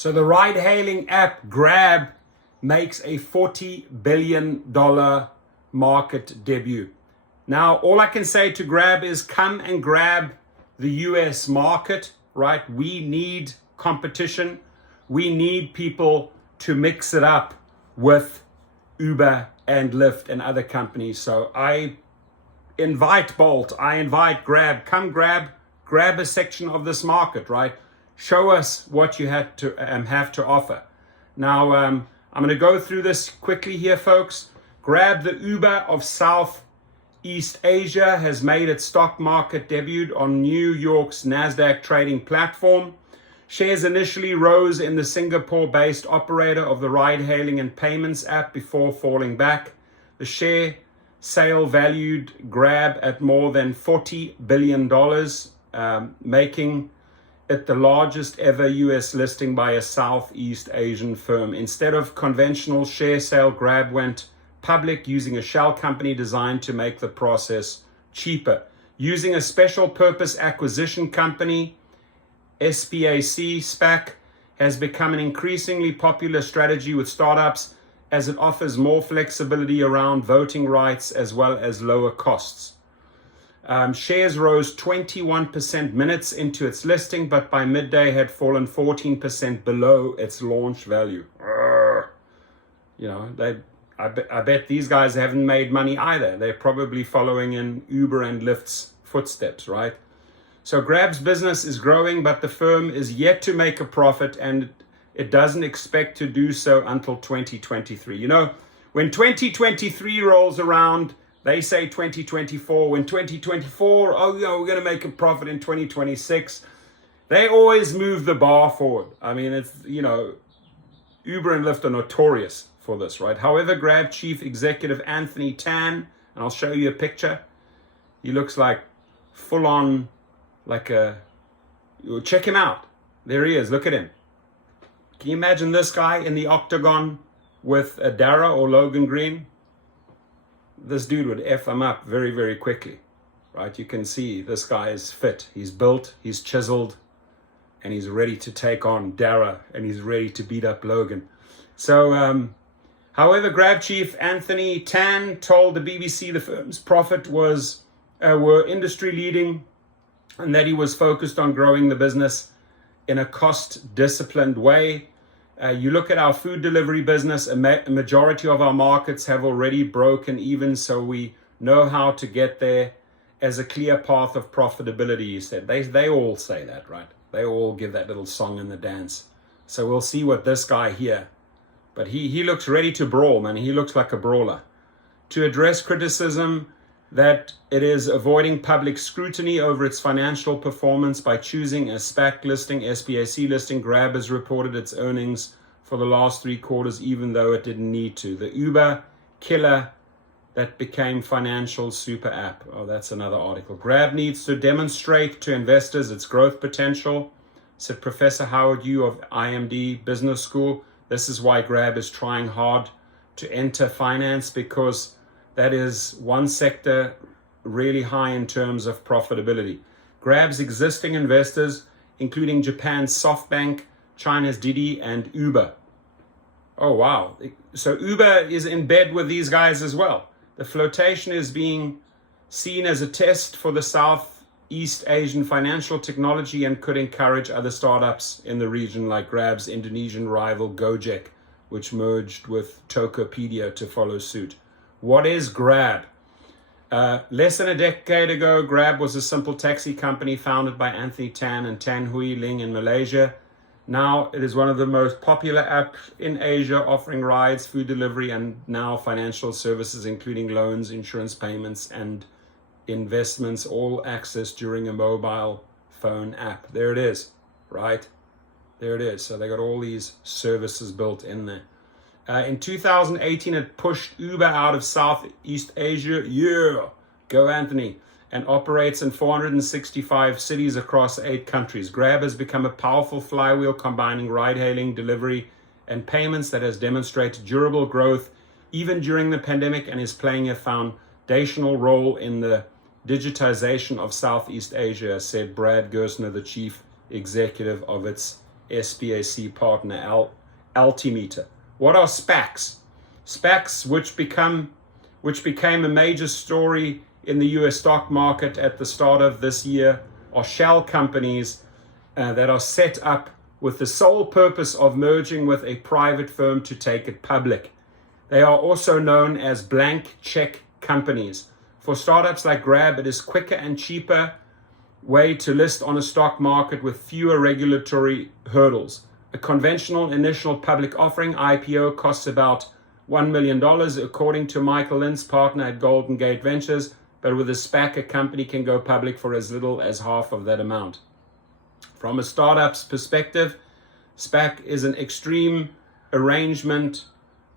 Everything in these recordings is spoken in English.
So the ride-hailing app Grab makes a $40 billion market debut. Now, all I can say to Grab is come and grab the US market, right? We need competition. We need people to mix it up with Uber and Lyft and other companies. So I invite Bolt, I invite Grab, come grab a section of this market, right? Show us what you have to offer. Now, I'm going to go through this quickly here, folks. Grab, the Uber of Southeast Asia, has made its stock market debut on New York's NASDAQ trading platform. Shares initially rose in the Singapore-based operator of the ride-hailing and payments app before falling back. The share sale valued Grab at more than $40 billion, making it the largest ever US listing by a Southeast Asian firm. Instead of conventional share sale, Grab went public using a shell company designed to make the process cheaper. Using a special purpose acquisition company, SPAC has become an increasingly popular strategy with startups as it offers more flexibility around voting rights as well as lower costs. Shares rose 21% minutes into its listing, but by midday had fallen 14% below its launch value. You know, I bet these guys haven't made money either. They're probably following in Uber and Lyft's footsteps, right? So Grab's business is growing, but the firm is yet to make a profit, and it doesn't expect to do so until 2023. You know, when 2023 rolls around, they say 2024. When 2024, oh, yeah, we're going to make a profit in 2026. They always move the bar forward. I mean, it's, you know, Uber and Lyft are notorious for this, right? However, Grab Chief Executive Anthony Tan, and I'll show you a picture. He looks like full on, like check him out. There he is. Look at him. Can you imagine this guy in the octagon with a Dara or Logan Green? This dude would F him up very, very quickly, right? You can see this guy is fit. He's built, he's chiseled, and he's ready to take on Dara, and he's ready to beat up Logan. So, however, Grab Chief Anthony Tan told the BBC the firm's profit were industry leading, and that he was focused on growing the business in a cost-disciplined way. You look at our food delivery business, a majority of our markets have already broken even, so we know how to get there as a clear path of profitability, he said. They all say that, right? They all give that little song and the dance. So we'll see what this guy here, but he looks ready to brawl, man. He looks like a brawler. To address criticism that it is avoiding public scrutiny over its financial performance by choosing a SPAC listing, SPAC listing, Grab has reported its earnings for the last 3 quarters, even though it didn't need to. The Uber killer that became financial super app. Oh, that's another article. Grab needs to demonstrate to investors its growth potential, said Professor Howard Yu of IMD Business School. This is why Grab is trying hard to enter finance, because that is one sector really high in terms of profitability. Grab's existing investors, including Japan's SoftBank, China's Didi, and Uber. Oh, wow. So Uber is in bed with these guys as well. The flotation is being seen as a test for the Southeast Asian financial technology and could encourage other startups in the region like Grab's Indonesian rival Gojek, which merged with Tokopedia to follow suit. What is Grab? Less than a decade ago, Grab was a simple taxi company founded by Anthony Tan and Tan Hui Ling in Malaysia. Now it is one of the most popular apps in Asia, offering rides, food delivery, and now financial services, including loans, insurance payments, and investments, all accessed during a mobile phone app. There it is, right? There it is. So they got all these services built in there. In 2018, it pushed Uber out of Southeast Asia. Yeah, go Anthony. And operates in 465 cities across 8 countries. Grab has become a powerful flywheel combining ride-hailing, delivery, and payments that has demonstrated durable growth even during the pandemic and is playing a foundational role in the digitization of Southeast Asia, said Brad Gerstner, the chief executive of its SPAC partner Altimeter. What are SPACs? SPACs, which became a major story in the US stock market at the start of this year, are shell companies that are set up with the sole purpose of merging with a private firm to take it public. They are also known as blank check companies. For startups like Grab, it is quicker and cheaper way to list on a stock market with fewer regulatory hurdles. A conventional initial public offering, IPO, costs about $1 million, according to Michael Lind's partner at Golden Gate Ventures, but with a SPAC, a company can go public for as little as half of that amount. From a startup's perspective, SPAC is an extreme arrangement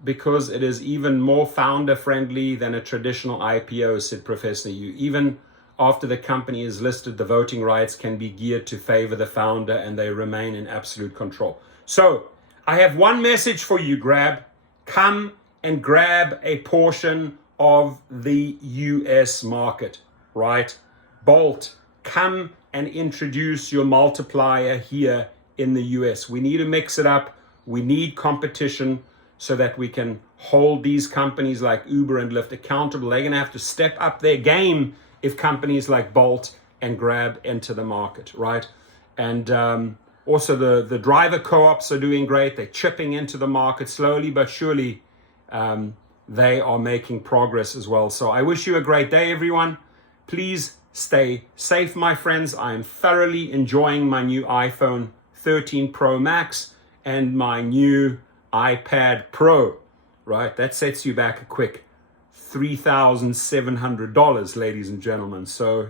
because it is even more founder-friendly than a traditional IPO, said Professor Yu. Even after the company is listed, the voting rights can be geared to favor the founder and they remain in absolute control. So I have one message for you, Grab. Come and grab a portion of the US market, right? Bolt, come and introduce your multiplier here in the US. We need to mix it up. We need competition so that we can hold these companies like Uber and Lyft accountable. They're going to have to step up their game if companies like Bolt and Grab enter the market, right? And also the driver co-ops are doing great. They're chipping into the market slowly but surely. They are making progress as well. So I wish you a great day, everyone. Please stay safe, my friends. I am thoroughly enjoying my new iPhone 13 Pro Max and my new iPad Pro, right? That sets you back a quick $3,700, ladies and gentlemen. So,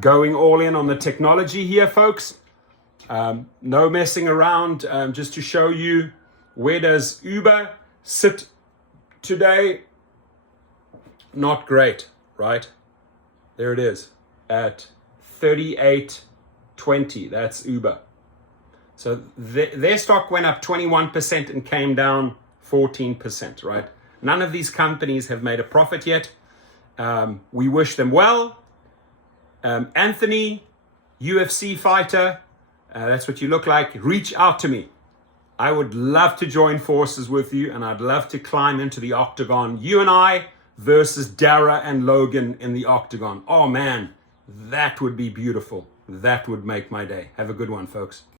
going all in on the technology here, folks. No messing around. Just to show you, where does Uber sit today? Not great, right? There it is at 38.20. That's Uber. So their stock went up 21% and came down 14%, right? None of these companies have made a profit yet. We wish them well. Anthony, UFC fighter, that's what you look like. Reach out to me. I would love to join forces with you, and I'd love to climb into the octagon. You and I versus Dara and Logan in the octagon. Oh man, that would be beautiful. That would make my day. Have a good one, folks.